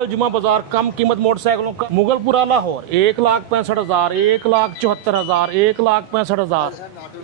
जुमा बाजार कम कीमत मोटरसाइकिलों का मुगलपुरा लाहौर 1,65,000, 1,74,000, 1,65,000,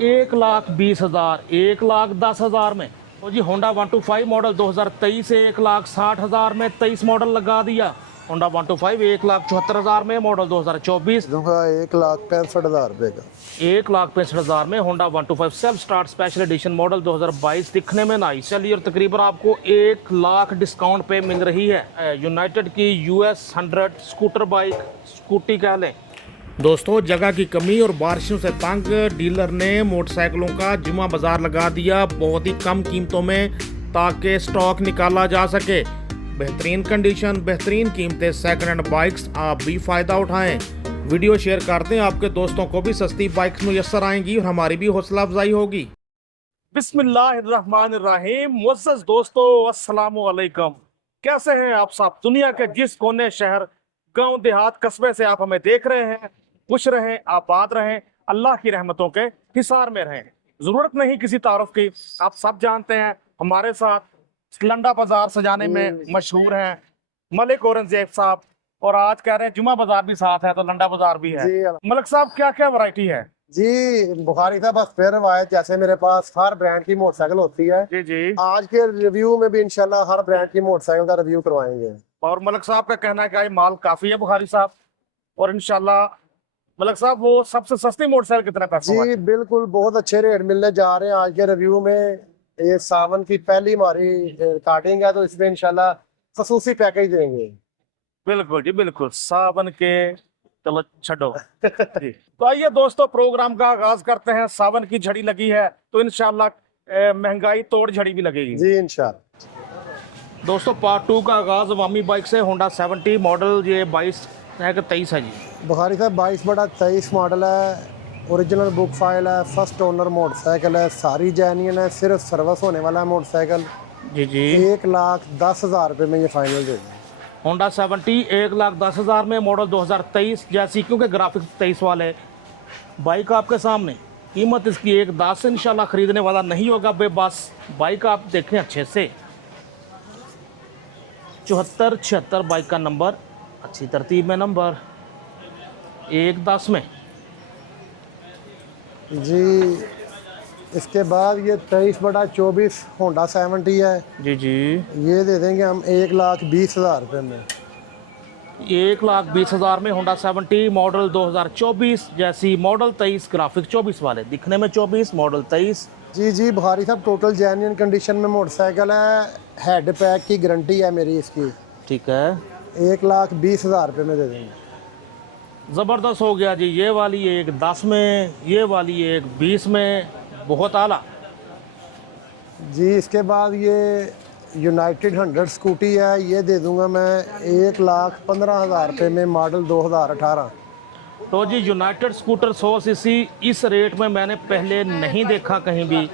1,20,000, 1,10,000 में। तो जी होंडा 125 मॉडल 2023 से 1,60,000 में 23 मॉडल लगा दिया। होंडा 125 1,74,000 में मॉडल 2024 दूंगा 1,65,000 रुपये का। 1,65,000 में Honda 125 self start special edition model 2022 दिखने में नाइस चलिए और तकरीबन आपको 1 लाख डिस्काउंट पे मिल रही है। यूनाइटेड की US 100 स्कूटर बाइक स्कूटी कह लें। दोस्तों जगह की कमी और बारिशों से तंग डीलर ने मोटरसाइकिलों का जुमा बाजार लगा दिया बहुत ही कम कीमतों में ताकि स्टॉक निकाला जा सके। बेहतरीन कंडीशन बेहतरीन कीमतें सेकंड हैंड बाइक्स आप भी फ़ायदा उठाएं। वीडियो शेयर कर दें, आपके दोस्तों को भी सस्ती बाइक्स मुयस्सर आएंगी और हमारी भी हौसला अफजाई होगी। बिस्मिल्लाहिर्रहमानिर्रहीम। मुअज़्ज़ज़ दोस्तों अस्सलामु अलैकुम। कैसे हैं आप सब? दुनिया के जिस कोने शहर गांव देहात कस्बे से आप हमें देख रहे हैं, खुश रहें, आबाद रहें, अल्लाह की रहमतों के हिसार में रहें। जरूरत नहीं किसी तारुफ की, आप सब जानते हैं हमारे साथ लंडा बाजार सजाने में मशहूर हैं मलिक औरंगजेब साहब, और आज कह रहे हैं जुमा बाजार भी साथ है तो लंडा बाजार भी है। मलिक साहब क्या क्या वैरायटी है? जी बुखारी साहब बस फिर रवायत जैसे मेरे पास हर ब्रांड की मोटरसाइकिल होती है। जी जी। आज के रिव्यू में भी इंशाल्लाह हर ब्रांड की मोटरसाइकिल का रिव्यू करवाएंगे। और मलिक साहब का कहना है कि माल काफी है बुखारी साहब, और इंशाल्लाह मलिक साहब वो सबसे सस्ती मोटरसाइकिल कितने पैसे? जी बिल्कुल बहुत अच्छे रेट मिलने जा रहे हैं आज के रिव्यू में। ये सावन की पहली हमारी रिकॉर्डिंग है तो इसमें इंशाल्लाह खसूसी पैकेज देंगे। बिल्कुल जी बिल्कुल, सावन के चलो छड़ो जी। तो आइए दोस्तों प्रोग्राम का आगाज करते हैं। सावन की झड़ी लगी है तो इंशाल्लाह महंगाई तोड़ झड़ी भी लगेगी जी इंशाल्लाह। दोस्तों पार्ट 2 का आगाज अवामी बाइक से। होंडा 70 मॉडल ये 22 है कि 23 है जी? बुखारी साहब 22/23 मॉडल है, ओरिजिनल बुक फाइल है, फर्स्ट ओनर मोटरसाइकिल है, सारी जेन्युइन है, सिर्फ सर्विस होने वाला है मोटरसाइकिल। जी जी। 1,10,000 रुपये में ये फाइनल दे दें। होंडा 70 1,10,000 में मॉडल 2023 जैसी, क्योंकि ग्राफिक्स 23 वाले बाइक आपके सामने। कीमत इसकी 1,10 इंशाल्लाह खरीदने वाला नहीं होगा बेबस। बाइक आप देखें अच्छे से, 7476 बाइक का नंबर, अच्छी तरतीब में नंबर, 1,10 में जी। इसके बाद ये 23/24 होंडा 70 है। जी जी। ये दे देंगे हम 1,20,000 रुपये में। 1,20,000 में होंडा 70 मॉडल 2024 जैसी, मॉडल 23 ग्राफिक 24 वाले, दिखने में 24 मॉडल 23। जी जी बुखारी साहब टोटल जेन्युइन कंडीशन में मोटरसाइकिल है, हेड पैक की गारंटी है मेरी इसकी। ठीक है, 1,20,000 रुपये में दे देंगे। ज़बरदस्त हो गया जी। ये वाली 1,10 में, ये वाली 1,20 में, बहुत आला जी। इसके बाद ये यूनाइटेड 100 स्कूटी है, ये दे दूंगा मैं 1,15,000 रुपये में मॉडल 2018। तो जी यूनाइटेड स्कूटर 100 सीसी इस रेट में मैंने पहले नहीं देखा कहीं भी।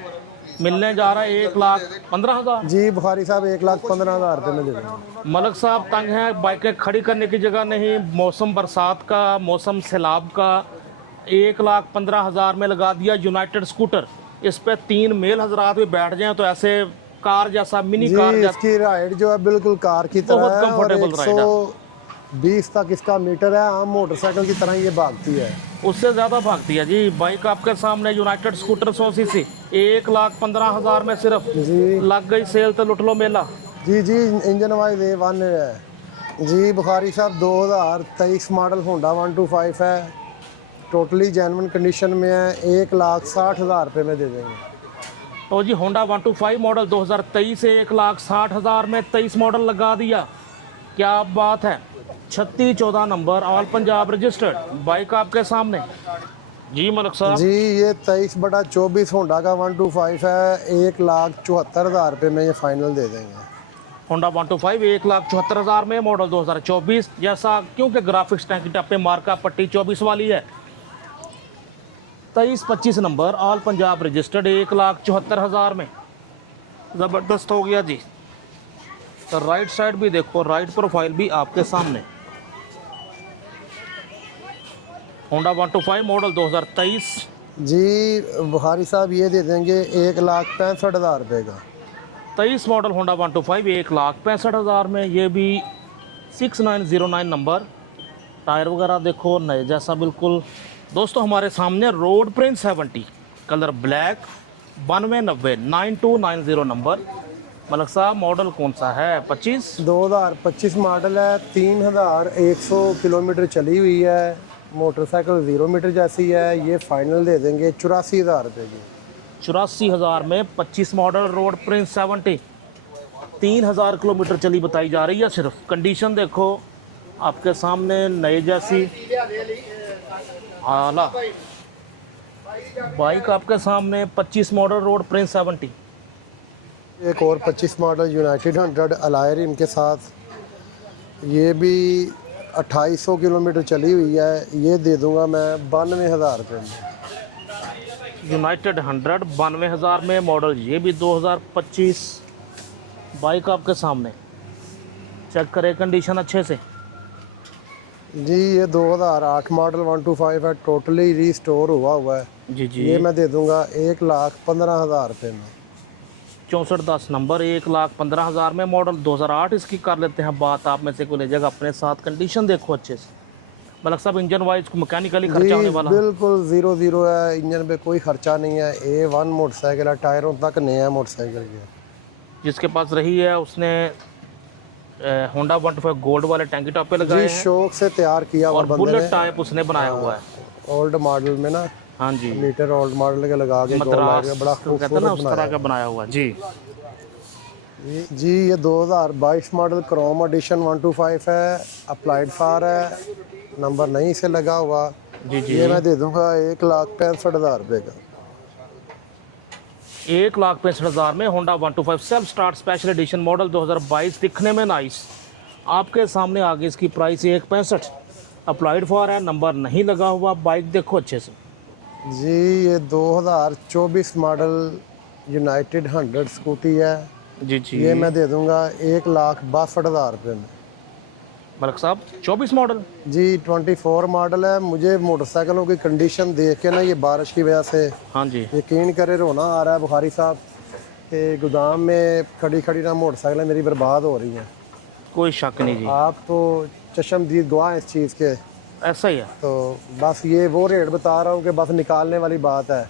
मिलने जा रहा है 1,15,000। जी बुखारी साहब 1,15,000 रुपये में दे देंगे। मलिक साहब तंग हैं, बाइकें खड़ी करने की जगह नहीं, मौसम बरसात का, मौसम सैलाब का। 1,15,000 में लगा दिया यूनाइटेड स्कूटर। इस पे 3 मेल हजरात भी बैठ जाएं तो ऐसे कार जैसा, मिनी कार जैसा, इसकी राइड जो है बिल्कुल कार की तरह बहुत है, और कंफर्टेबल राइड है। 120 तक इसका मीटर है। आम मोटरसाइकिल की तरह ये भागती है, उससे ज़्यादा भागती है जी। बाइक आपके सामने यूनाइटेड स्कूटर 100 सीसी 1,15,000 में सिर्फ। जी लग गई सेल तो लुट लो मेला। जी जी। इंजन वाइज A1 है जी। बुखारी साहब 2023 मॉडल होंडा 125 है, टोटली जेन्युइन कंडीशन में है, 1,60,000 रुपये में दे देंगे। तो जी होंडा 125 मॉडल 2023 से 1,60,000 में 23 मॉडल लगा दिया। क्या बात है। 3614 number, all Punjab registered bike आपके सामने जी। मलिक साहब जी ये 23/24 होंडा का 125 है, 1,74,000 रुपये में ये फाइनल दे देंगे। होंडा 125 1,74,000 में मॉडल 2024 जैसा, क्योंकि ग्राफिक्स टैंकी टप्पे मार्का पट्टी 24 वाली है। 2325 नंबर, ऑल पंजाब रजिस्टर्ड, 1,74,000 में। ज़बरदस्त हो गया जी। तो राइट साइड भी देखो, राइट प्रोफाइल भी आपके सामने। होंडा 125 मॉडल 2023 जी बुखारी साहब ये दे देंगे 1,65,000 रुपये का। 23 मॉडल होंडा 125 1,65,000 में। ये भी 6909 नंबर। टायर वगैरह देखो नए जैसा बिल्कुल। दोस्तों हमारे सामने road prince 70 colour black 9290 9290 number. मलक साहब मॉडल कौन सा है? 25 2025 मॉडल है, 3100 किलोमीटर चली हुई है, मोटरसाइकिल 0 मीटर जैसी है। ये फाइनल दे देंगे 84,000 रुपये की। 84,000 में 25 मॉडल रोड प्रिंस 70 3000 किलोमीटर चली बताई जा रही है सिर्फ। कंडीशन देखो आपके सामने नए जैसी। आला बाइक आपके सामने 25 मॉडल रोड प्रिंस 70। एक और 25 मॉडल यूनाइटेड 100 अलॉय रिम के साथ, ये भी 2800 किलोमीटर चली हुई है। ये दे दूंगा मैं 92,000 रुपये में। यूनाइटेड 100 92,000 में मॉडल। ये भी 2025 बाइक आपके सामने। चेक करें कंडीशन अच्छे से। जी ये 2008 मॉडल 125 है, टोटली रीस्टोर हुआ है। जी जी। ये मैं दे दूंगा 1,15,000 रुपये में। 6410 नंबर 1,15,000 में मॉडल 2008। इसकी कर लेते हैं बात। आप में से कोई ले जाएगा अपने साथ। कंडीशन देखो अच्छे से। मलक साहब इंजन वाइज मैकेनिकली खर्चा होने वाला? बिल्कुल 0 है, इंजन पे कोई खर्चा नहीं है। A1 मोटरसाइकिल है, टायरों तक नए हैं मोटरसाइकिल के। जिसके पास रही है उसने होंडा 125 गोल्ड वाले टैंकी टॉप पे लगाए जी हैं शौक से तैयार किया हुआ और बंदे बुलेट ने। टाइप उसने बनाया हुआ है ओल्ड मॉडल में ना, हाँ जी। मीटर ओल्ड मॉडल के लगा के गोल मद्रास लाइट का बड़ा कहते हैं खूबसूरत ना उस तरह बनाया का बनाया हुआ है। जी जी ये 2022 मॉडल क्रोम एडिशन 125 है, अप्लाइड फार है, नंबर नहीं से लगा हुआ। जी जी। ये मैं दे दूंगा 1,65,000 रुपये का। 1,65,000 में Honda 125 self start special edition model 2022। दिखने में नाइस। आपके सामने आगे इसकी प्राइस 1,65,000। अप्लाइड फॉर है, नंबर नहीं लगा हुआ। बाइक देखो अच्छे से। जी ये 2024 मॉडल यूनाइटेड 100 स्कूटी है। जी जी। ये मैं दे दूंगा 1,62,000 रुपये में। मलक साहब 24 मॉडल। जी 24 मॉडल है। मुझे मोटरसाइकिलों की कंडीशन देख के ना, ये बारिश की वजह से हाँ जी। यकीन करे रोना आ रहा है बुखारी साहब कि गोदाम में खड़ी खड़ी ना मोटरसाइकिलें मेरी बर्बाद हो रही हैं। कोई शक नहीं जी। आप तो चशमदीद गवाह हैं इस चीज़ के। ऐसा ही है। तो बस ये वो रेट बता रहा हूँ कि बस निकालने वाली बात है।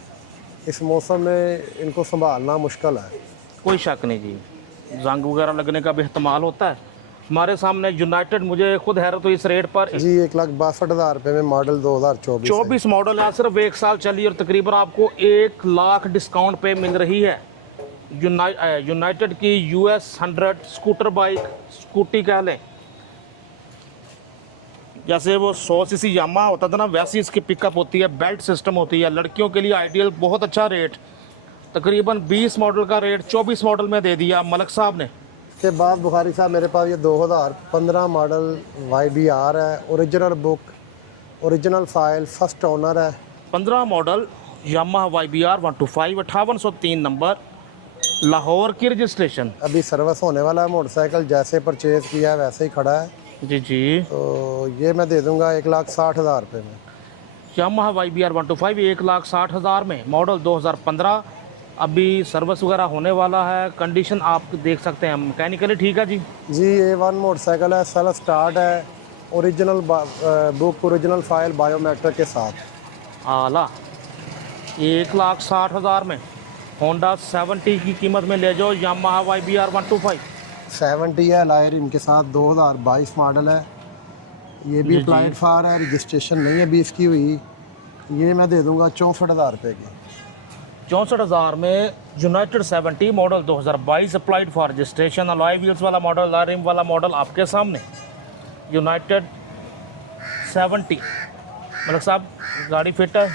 इस मौसम में इनको संभालना मुश्किल है। कोई शक नहीं जी। जंग वगैरह लगने का भी इहतमाल होता है। हमारे सामने यूनाइटेड, मुझे खुद हैरत हुई इस रेट पर। जी 1,62,000 रुपये में मॉडल 2024 24 मॉडल है, सिर्फ 1 साल चली और तकरीबन आपको 1 लाख डिस्काउंट पे मिल रही है। यूनाइटेड की US 100 स्कूटर बाइक, स्कूटी कह लें, जैसे वो 100 सीसी यामा होता था ना, वैसी इसकी पिकअप होती है। बेल्ट सिस्टम होती है। लड़कियों के लिए आइडियल, बहुत अच्छा रेट। तकरीबन 20 मॉडल का रेट 24 मॉडल में दे दिया मलक साहब ने। के बाद बुखारी साहब मेरे पास ये 2015 मॉडल YBR है, original book, original file, first owner है। 15 मॉडल यामा YBR 125 5803 नंबर, लाहौर की रजिस्ट्रेशन। अभी सर्विस होने वाला है मोटरसाइकिल, जैसे परचेज़ किया है वैसे ही खड़ा है। जी जी। तो ये मैं दे दूंगा 1,60,000 रुपये में। यामा YBR 125 1,60,000 में, मॉडल 2015। अभी सर्विस वगैरह होने वाला है। कंडीशन आप देख सकते हैं, मैकेनिकली ठीक है जी। जी A1 मोटरसाइकिल है, सेल्फ स्टार्ट है, original book, original file, biometric के साथ। आला 1,60,000 में होंडा 70 की कीमत में ले जाओ यामा YBR 125। 70 है लायर इनके साथ, 2022 मॉडल है। ये भी जी, अप्लाइड फार है, रजिस्ट्रेशन नहीं है अभी इसकी हुई। ये मैं दे दूंगा 64,000 रुपये की। 64,000 में United 70 model 2022, applied for registration, alloy wheels वाला मॉडल, रिम वाला मॉडल आपके सामने। यूनाइटेड 70। मलक साहब गाड़ी फिट है?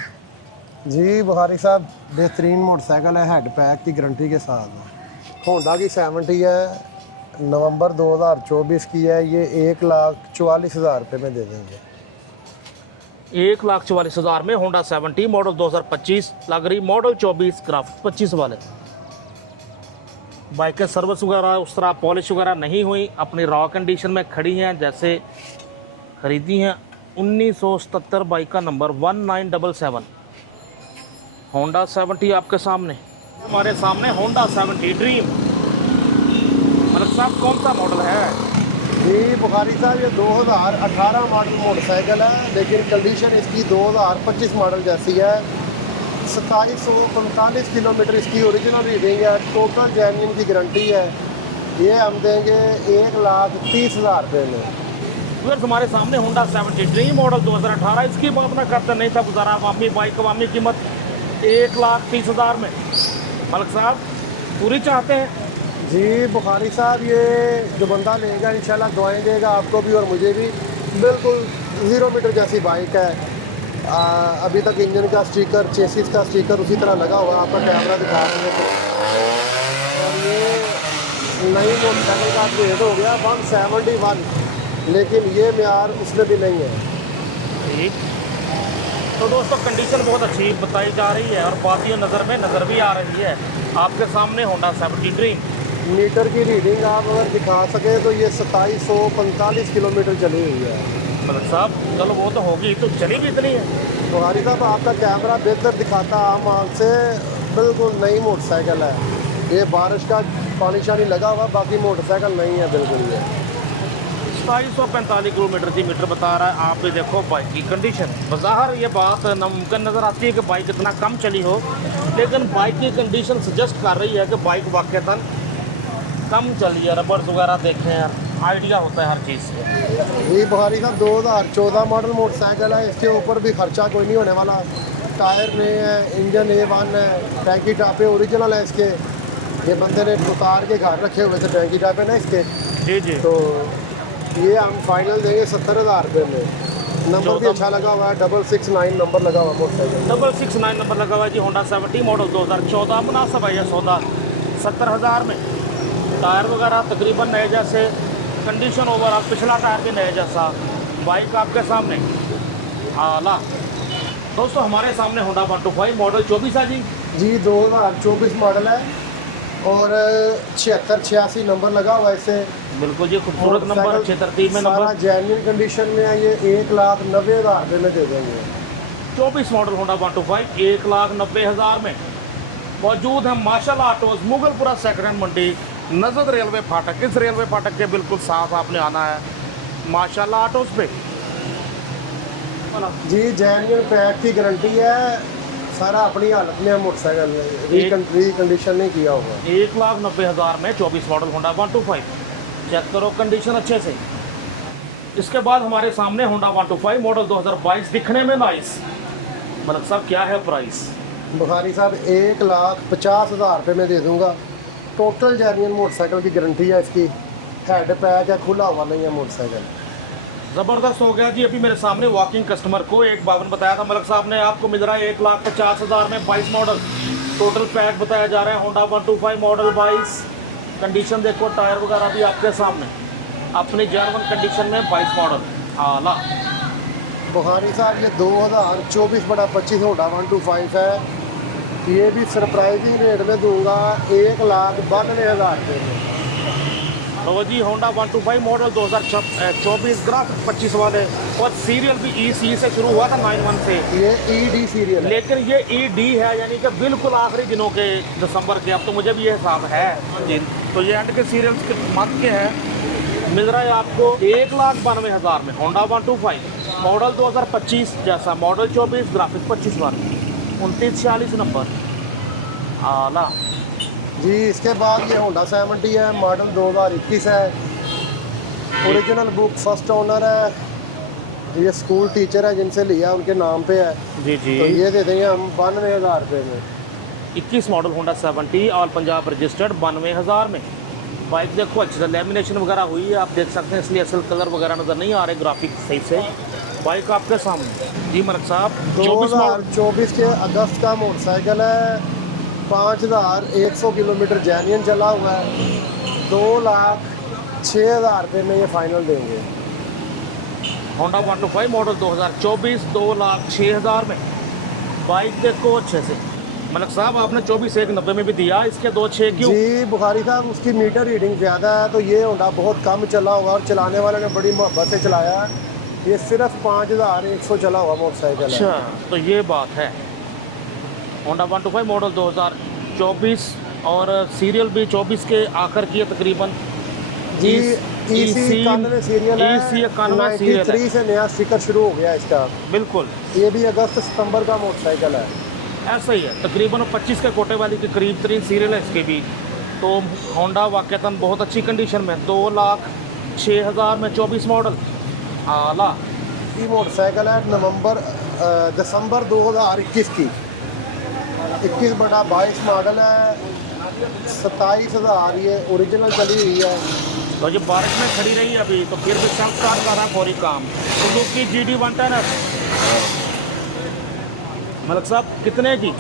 जी बुखारी साहब बेहतरीन मोटरसाइकिल है, हेड पैक की गारंटी के साथ। होंडा की 70 है, नवंबर 2024 की है। ये 1,44,000 रुपये में दे देंगे। 1,44,000 में होंडा 70 मॉडल 2025 लग रही, मॉडल 24 ग्राफ 25 वाले। बाइकें सर्विस वगैरह उस तरह पॉलिश वगैरह नहीं हुई, अपनी रॉ कंडीशन में खड़ी हैं जैसे खरीदी हैं। 1977 बाइक का नंबर 1977। होंडा 70 आपके सामने। हमारे सामने होंडा 70 ड्रीम। मलक साहब कौन सा मॉडल है? जी बुखारी साहब ये 2018 मॉडल मोटरसाइकिल है, लेकिन कंडीशन इसकी 2025 मॉडल जैसी है। 2745 किलोमीटर इसकी ओरिजिनल रीडिंग है, टोटल जेन्युइन की गारंटी है। ये हम देंगे 1,30,000 रुपये में। व्यूअर्स हमारे सामने होंडा 70 ड्रीम मॉडल 2018, इसकी बात ना करते नहीं था गुजारा अवामी बाइक अवामी कीमत 1,30,000 में। मलिक साहब पूरी चाहते हैं? जी बुखारी साहब ये जो बंदा लेगा इंशाल्लाह दुआएं देगा आपको भी और मुझे भी। बिल्कुल 0 मीटर जैसी बाइक है। अभी तक इंजन का स्टिकर, चेसिस का स्टिकर उसी तरह लगा हुआ है, आपका कैमरा दिखा देंगे तो। और ये नई मोटरसाइकिल का रेट हो गया 171, लेकिन ये म्यार उसमें भी नहीं है। ठीक, तो दोस्तों कंडीशन बहुत अच्छी बताई जा रही है और बात ये नज़र में नज़र भी आ रही है। आपके सामने होंडा 70 ड्रीम मीटर की रीडिंग आप अगर दिखा सकें तो ये 2745 किलोमीटर चली हुई है। मलिक साहब चलो वो तो होगी, तो चली भी इतनी है। बुखारी साहब आपका कैमरा बेहतर दिखाता आम आग से, बिल्कुल नई मोटरसाइकिल है। ये बारिश का पानी शानी लगा हुआ, बाकी मोटरसाइकिल नहीं है बिल्कुल। ये 2745 किलोमीटर की मीटर बता रहा है। आप भी देखो बाइक की कंडीशन, बाहर ये बात नामुमकिन नज़र आती है कि बाइक इतना कम चली हो, लेकिन बाइक की कंडीशन सजेस्ट कर रही है कि बाइक वाकई कम चली है। रबर्स वगैरह देखें यार, आइडिया होता है हर चीज़ से। ये बुखारी साहब 2014 मॉडल मोटरसाइकिल है, इसके ऊपर भी खर्चा कोई नहीं होने वाला। टायर नए हैं, इंजन A1 है, टैंकी टापे ओरिजिनल है इसके। ये बंदे ने उतार के घर रखे हुए थे टैंकी टापे ना इसके। जी जी, तो ये हम फाइनल देंगे 70,000 रुपये में। नंबर भी अच्छा लगा हुआ है, 669 नंबर लगा हुआ मोटरसाइकिल। 669 नंबर लगा हुआ है जी। होंडा 70 मॉडल 2014 मुनासिब है यह सौदा 70,000 में। टायर वगैरह तकरीबन नए जैसे, कंडीशन ओवरऑल पिछला टायर भी नए जैसा। बाइक आपके सामने आला। दोस्तों हमारे सामने होंडा 125 मॉडल 24 है जी 2024 मॉडल है और 7686 नंबर लगा हुआ है इसे। बिल्कुल जी, खूबसूरत नंबर, अच्छे तरतीब में सारा नंबर। जेन्युइन कंडीशन में है। ये 1,90,000 रुपये में दे देंगे। 24 मॉडल होंडा 125 1,90,000 में मौजूद है। माशाल्लाह ऑटोज, मुगलपुरा सेकंड हैंड मंडी, नजर रेलवे फाटक। इस रेलवे फाटक के बिल्कुल साथ आपने आना है माशाल्लाह ऑटोज पे। जी जेन्युइन पैक की गारंटी है, सारा अपनी हालत में है मोटरसाइकिल, रिकंडीशन नहीं किया होगा। 1,90,000 में 24 मॉडल होंडा 125। चेक करो कंडीशन अच्छे से। इसके बाद हमारे सामने होंडा 125 मॉडल 2022, दिखने में नाइस। मतलब साहब क्या है प्राइस? बुखारी साहब 1,50,000 रुपये में दे दूंगा। टोटल जेन्युइन मोटरसाइकिल की गारंटी है इसकी। हेड पैक है, खुला हुआ नहीं है मोटरसाइकिल। ज़बरदस्त हो गया जी। अभी मेरे सामने वॉकिंग कस्टमर को 1,52 बताया था मलिक साहब ने, आपको मिल रहा है 1,50,000 में 22 मॉडल। टोटल पैक बताया जा रहा है होंडा 125 मॉडल 22। कंडीशन देखो, टायर वगैरह भी आपके सामने अपनी जेन्युइन कंडीशन में 22 मॉडल आला। बुखारी साहब ये 2024/25 होंडा 125 है। ये भी सरप्राइजिंग रेट में दूंगा 1,92,000 रुपये में। तो जी होंडा 125 मॉडल 2024 ग्राफिक 25 वाले, और सीरियल भी EC से शुरू हुआ था 91 से। ये ED सीरियल है, लेकिन ये ED है, यानी कि बिल्कुल आखिरी दिनों के दिसंबर के। अब तो मुझे भी ये हिसाब है जी। तो ये एंड के सीरियल्स के मंथ के हैं। मिल रहा है आपको 1,92,000 में होंडा 125 मॉडल 2025 जैसा, मॉडल 24 ग्राफिक 25 वाला 2946 नंबर आला जी। इसके बाद ये होंडा 70 है, मॉडल 2021 है। ओरिजिनल बुक, फर्स्ट ओनर है। ये स्कूल टीचर है जिनसे लिया, उनके नाम पे है जी जी। तो ये दे देंगे हम 92,000 रुपये में। 21 model Honda 70 all Punjab registered 92,000 में। बाइक देखो अच्छी से लेमिनेशन वगैरह हुई है, आप देख सकते हैं, इसलिए असल कलर वगैरह नज़र नहीं आ रहे ग्राफिक सही से। बाइक आपके सामने जी मलिक साहब 2024 के अगस्त का मोटरसाइकिल है। 5,100 किलोमीटर जेन्युइन चला हुआ है। 2,06,000 रुपये में ये फाइनल देंगे। होंडा 125 मॉडल 2024 2,06,000 में। बाइक देखो अच्छे से। मलिक साहब आपने 24,190 में भी दिया, इसके 2,06 क्यों? जी बुखारी साहब उसकी मीटर रीडिंग ज़्यादा है, तो ये होंडा बहुत कम चला हुआ और चलाने वाले ने बड़ी मोहब्बत से चलाया है। ये सिर्फ 5,100 चला हुआ मोटरसाइकिल है। अच्छा, तो ये बात है। होंडा 125 मॉडल 2024 और सीरियल भी 24 के आखिर की है तकरीबन। जी EC 91 सीरियल है, EC 91 सीरियल है। 93 से नया स्टिकर शुरू हो गया इसका। बिल्कुल ये भी अगस्त सितंबर का मोटरसाइकिल है। ऐसा ही है, तकरीबन 25 के कोटे वाली के करीब तरीन सीरियल है इसके भी। तो होंडा वाकईतन बहुत अच्छी कंडीशन में, 2,06,000 में 24 मॉडल आला। ये मोटरसाइकिल है दिसंबर 2021 की, 21/22 मॉडल है, 27,000 ये ओरिजिनल चली हुई है। तो ये बारिश में खड़ी रही है अभी, तो फिर भी सेल्फ स्टार्ट कर रहा है फौरी काम। सुजुकी GD 110 मलिक साहब कितने की?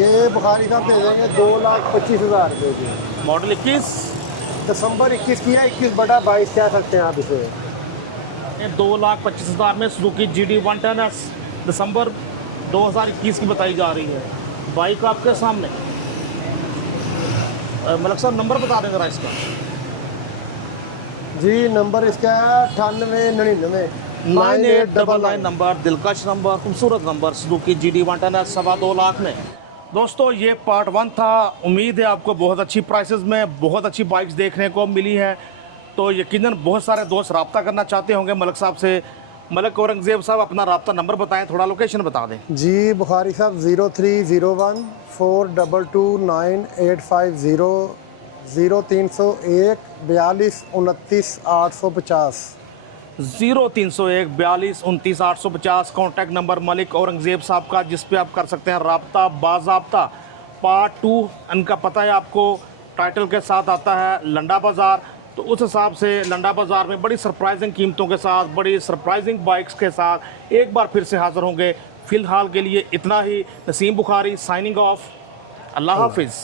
ये बुखारी साहब दे देंगे 2,25,000 रुपये की। मॉडल 21 दिसंबर 21 की है, 21/22 कह सकते हैं आप इसे। 2,25,000 में सुजुकी GD 110 दिसंबर 2021 की बताई जा रही है। बाइक आपके सामने। मलिक साहब नंबर बता दें जरा इसका। जी नंबर इसका है 9899 9899 नंबर, दिलकश नंबर, खूबसूरत नंबर, सुजुकी GD 110 $2.25 लाख में। दोस्तों ये पार्ट 1 था। उम्मीद है आपको बहुत अच्छी प्राइसेस में बहुत अच्छी बाइक्स देखने को मिली है। तो यकीनन बहुत सारे दोस्त रब्ता करना चाहते होंगे मलिक साहब से। मलिक औरंगजेब साहब अपना रब्ता नंबर बताएं, थोड़ा लोकेशन बता दें। जी बुखारी साहब 0301 422 9850 0301 42 29 850 0301 42 29 850 कॉन्टैक्ट नंबर मलिक औरंगजेब साहब का, जिस पे आप कर सकते हैं रब्ता बाज़ाब्ता। पार्ट 2 इनका पता है आपको, टाइटल के साथ आता है लंडा बाज़ार। तो उस हिसाब से लंडा बाज़ार में बड़ी सरप्राइजिंग कीमतों के साथ, बड़ी सरप्राइजिंग बाइक्स के साथ एक बार फिर से हाज़िर होंगे। फ़िलहाल के लिए इतना ही। Naseem Bukhari signing off. अल्लाह हाफिज़।